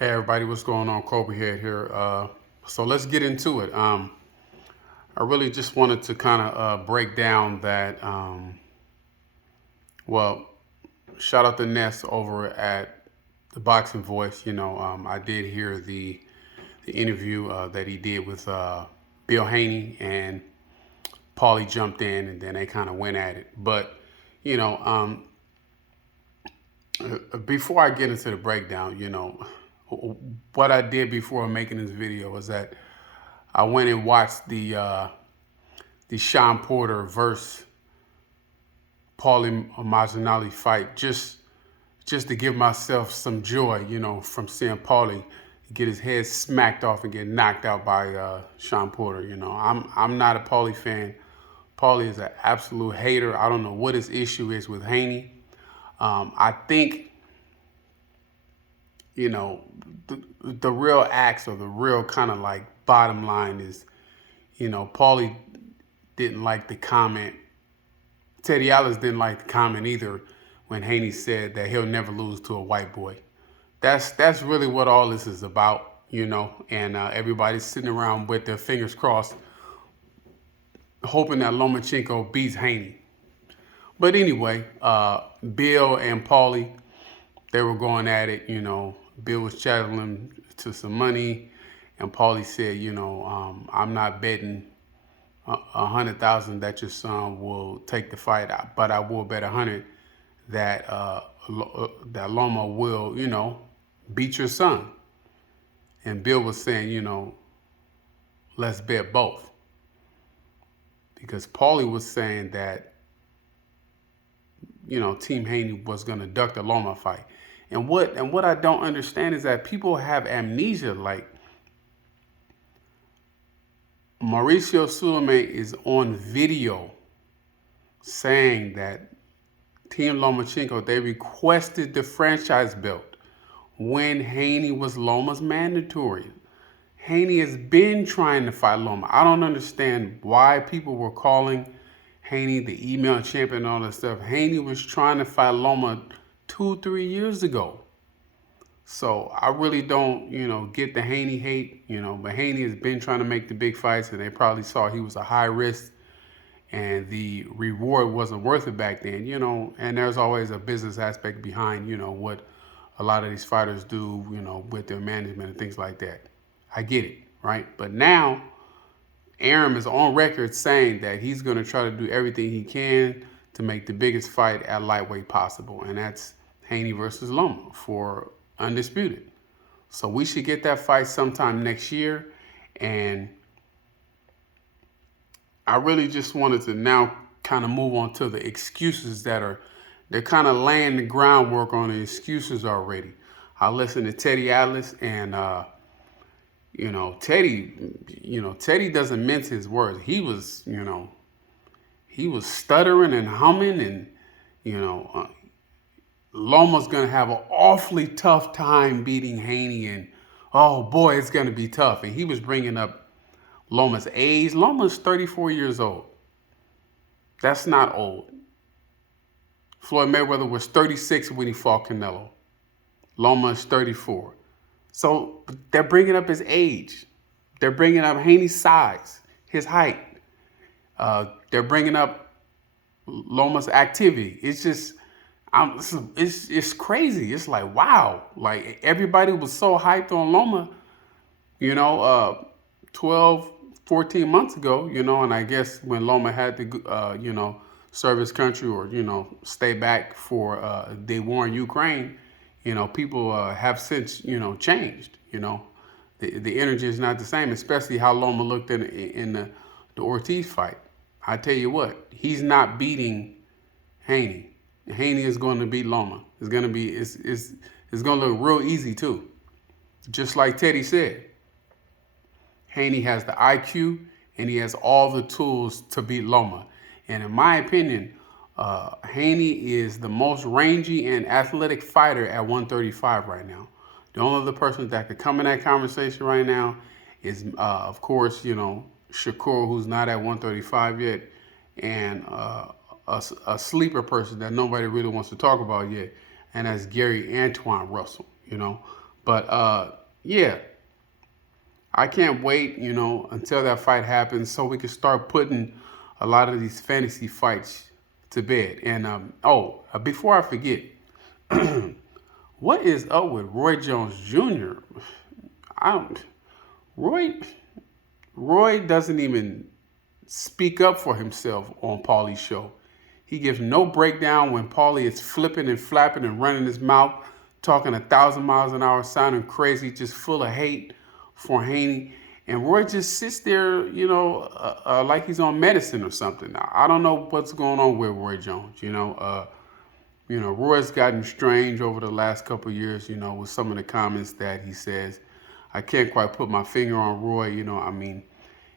Hey everybody, what's going on? Kobe Head here. So let's get into it. I really just wanted to kind of break down that. Well, shout out to Ness over at the Boxing Voice. I did hear the interview that he did with Bill Haney, and Paulie jumped in, and then they kind of went at it. But you know, before I get into the breakdown, what I did before making this video was that I went and watched the Sean Porter versus Paulie Malignaggi fight just to give myself some joy, from seeing Paulie get his head smacked off and get knocked out by Sean Porter. I'm not a Paulie fan. Paulie is an absolute hater. I don't know what his issue is with Haney. I think the real axe or the real kind of like bottom line is, Paulie didn't like the comment. Teddy Atlas didn't like the comment either when Haney said that he'll never lose to a white boy. That's really what all this is about, and everybody's sitting around with their fingers crossed, hoping that Lomachenko beats Haney. But anyway, Bill and Paulie, they were going at it. Bill was channeling him to some money, and Paulie said, I'm not betting 100,000 that your son will take the fight out, but I will bet 100 that that Loma will, beat your son. And Bill was saying, let's bet both, because Paulie was saying that, Team Haney was going to duck the Loma fight. And what I don't understand is that people have amnesia. Like, Mauricio Sulaiman is on video saying that Team Lomachenko, they requested the franchise belt when Haney was Loma's mandatory. Haney has been trying to fight Loma. I don't understand why people were calling Haney the email champion and all that stuff. Haney was trying to fight Loma 2-3 years ago. So I really don't, get the Haney hate, but Haney has been trying to make the big fights, and they probably saw he was a high risk and the reward wasn't worth it back then, and there's always a business aspect behind, what a lot of these fighters do, with their management and things like that. I get it, right? But now Arum is on record saying that he's going to try to do everything he can to make the biggest fight at lightweight possible, and that's Haney versus Loma for undisputed. So we should get that fight sometime next year, and I really just wanted to now kind of move on to the excuses they're kind of laying the groundwork on the excuses already. I listened to Teddy Atlas, and Teddy doesn't mince his words. He was stuttering and humming, and Loma's gonna have an awfully tough time beating Haney, and oh boy, it's gonna be tough. And he was bringing up Loma's age. Loma's 34 years old. That's not old. Floyd Mayweather was 36 when he fought Canelo. Loma is 34. So they're bringing up his age. They're bringing up Haney's size, his height. They're bringing up Loma's activity. It's just, it's crazy. It's like, wow. Like, everybody was so hyped on Loma, 12, 14 months ago, and I guess when Loma had to, serve his country or, stay back for the war in Ukraine, people have since, changed, The energy is not the same, especially how Loma looked in the Ortiz fight. I tell you what, he's not beating Haney. Haney is going to beat Loma. It's going to look real easy too. Just like Teddy said, Haney has the IQ and he has all the tools to beat Loma. And in my opinion, Haney is the most rangy and athletic fighter at 135 right now. The only other person that could come in that conversation right now is, of course, Shakur, who's not at 135 yet, and a sleeper person that nobody really wants to talk about yet, and that's Gary Antoine Russell, But yeah, I can't wait, until that fight happens so we can start putting a lot of these fantasy fights to bed. And before I forget, what is up with Roy Jones Jr.? I don't. Roy Roy doesn't even speak up for himself on Paulie's show. He gives no breakdown when Paulie is flipping and flapping and running his mouth, talking 1,000 miles an hour, sounding crazy, just full of hate for Haney. And Roy just sits there, like he's on medicine or something. I don't know what's going on with Roy Jones. Roy's gotten strange over the last couple of years, with some of the comments that he says. I can't quite put my finger on Roy,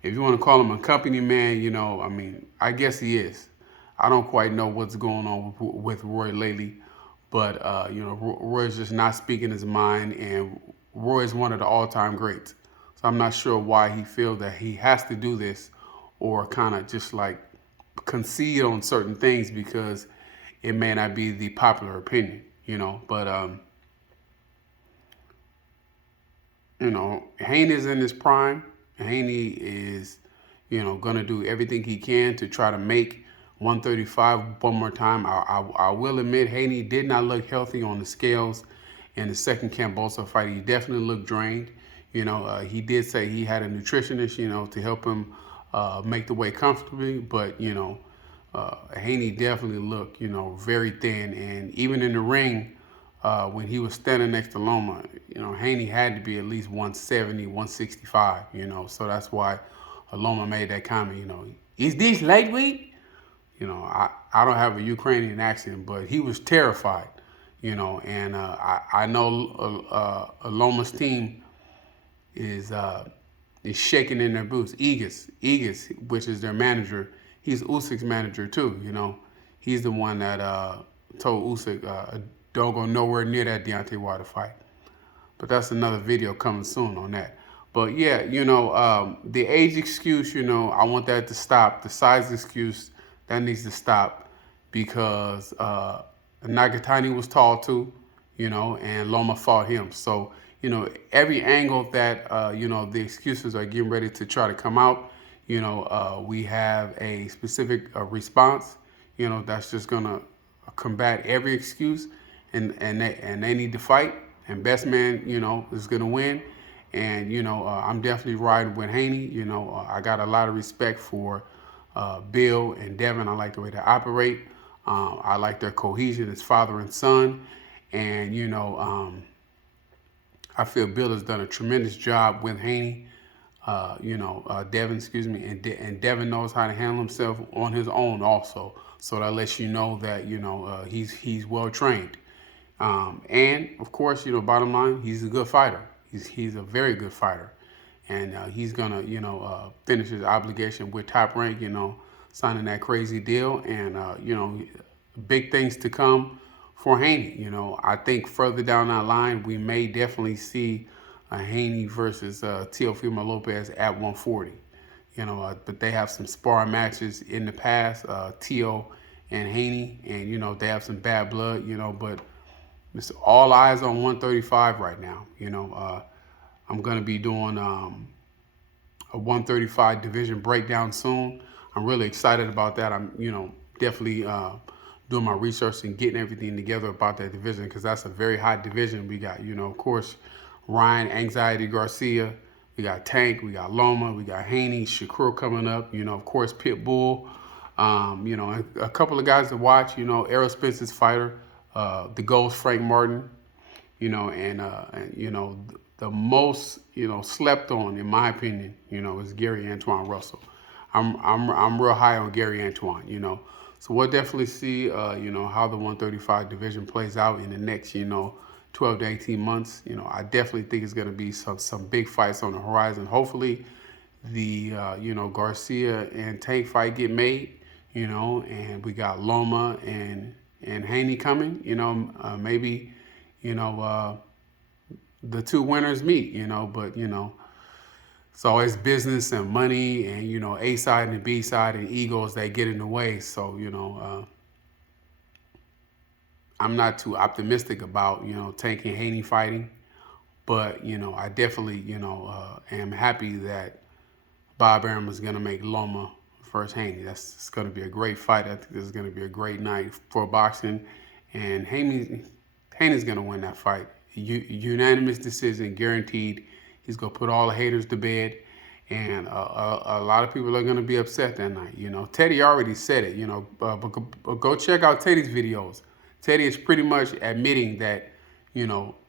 if you want to call him a company man, I guess he is. I don't quite know what's going on with Roy lately, but Roy's just not speaking his mind, and Roy is one of the all-time greats. So I'm not sure why he feels that he has to do this, or kind of just like concede on certain things because it may not be the popular opinion, But Haney is in his prime. Haney is, going to do everything he can to try to make 135 one more time. I will admit Haney did not look healthy on the scales in the second Kambosos fight. He definitely looked drained. He did say he had a nutritionist, to help him make the weight comfortably. But, Haney definitely looked, very thin. And even in the ring, when he was standing next to Loma, Haney had to be at least 170, 165, So that's why Loma made that comment, is this lightweight? I don't have a Ukrainian accent, but he was terrified, and I know Loma's team is shaking in their boots. Egis, which is their manager, he's Usyk's manager too, He's the one that told Usyk, don't go nowhere near that Deontay Wilder fight. But that's another video coming soon on that. But yeah, the age excuse, I want that to stop. The size excuse, that needs to stop because Nagatani was tall too, and Loma fought him. So, every angle that, the excuses are getting ready to try to come out, we have a specific response, that's just going to combat every excuse, and they need to fight, and best man, is going to win. And, I'm definitely riding with Haney. I got a lot of respect for Bill and Devin. I like the way they operate. I like their cohesion as father and son. And, I feel Bill has done a tremendous job with Haney. Devin, and Devin knows how to handle himself on his own also. So that lets you know that, he's well trained. And of course, bottom line, he's a good fighter. He's a very good fighter. And he's gonna, finish his obligation with Top Rank, signing that crazy deal. And, big things to come for Haney. I think further down that line, we may definitely see Haney versus Teofimo Lopez at 140. But they have some sparring matches in the past, Teo and Haney, and, they have some bad blood, but it's all eyes on 135 right now. I'm going to be doing a 135 division breakdown soon. I'm really excited about that. I'm, definitely doing my research and getting everything together about that division because that's a very hot division. We got, of course, Ryan Anxiety Garcia. We got Tank. We got Loma. We got Haney, Shakur coming up. Of course, Pitbull. A couple of guys to watch. Errol Spence's fighter, the Ghost Frank Martin. And the most slept on, in my opinion, is Gary Antoine Russell. I'm real high on Gary Antoine. So we'll definitely see how the 135 division plays out in the next 12 to 18 months. I definitely think it's going to be some big fights on the horizon. Hopefully the Garcia and Tank fight get made, and we got Loma and Haney coming. Maybe the two winners meet, but it's always business and money and, A side and B side and egos that get in the way. So, I'm not too optimistic about, Tank and Haney fighting. But, I definitely, am happy that Bob Arum is going to make Loma versus Haney. It's going to be a great fight. I think this is going to be a great night for boxing. And Haney's going to win that fight. Unanimous decision, guaranteed. He's going to put all the haters to bed. And a lot of people are going to be upset that night. Teddy already said it, but go check out Teddy's videos. Teddy is pretty much admitting that,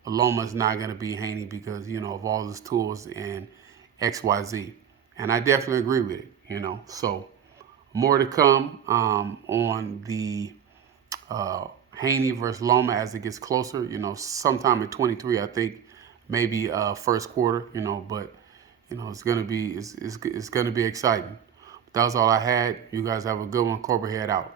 Loma's not going to be Haney because, of all his tools and XYZ. And I definitely agree with it, So more to come on the Haney versus Loma as it gets closer, sometime in 23, I think, maybe first quarter, but it's gonna be exciting. That was all I had. You guys have a good one. Cobra Head out.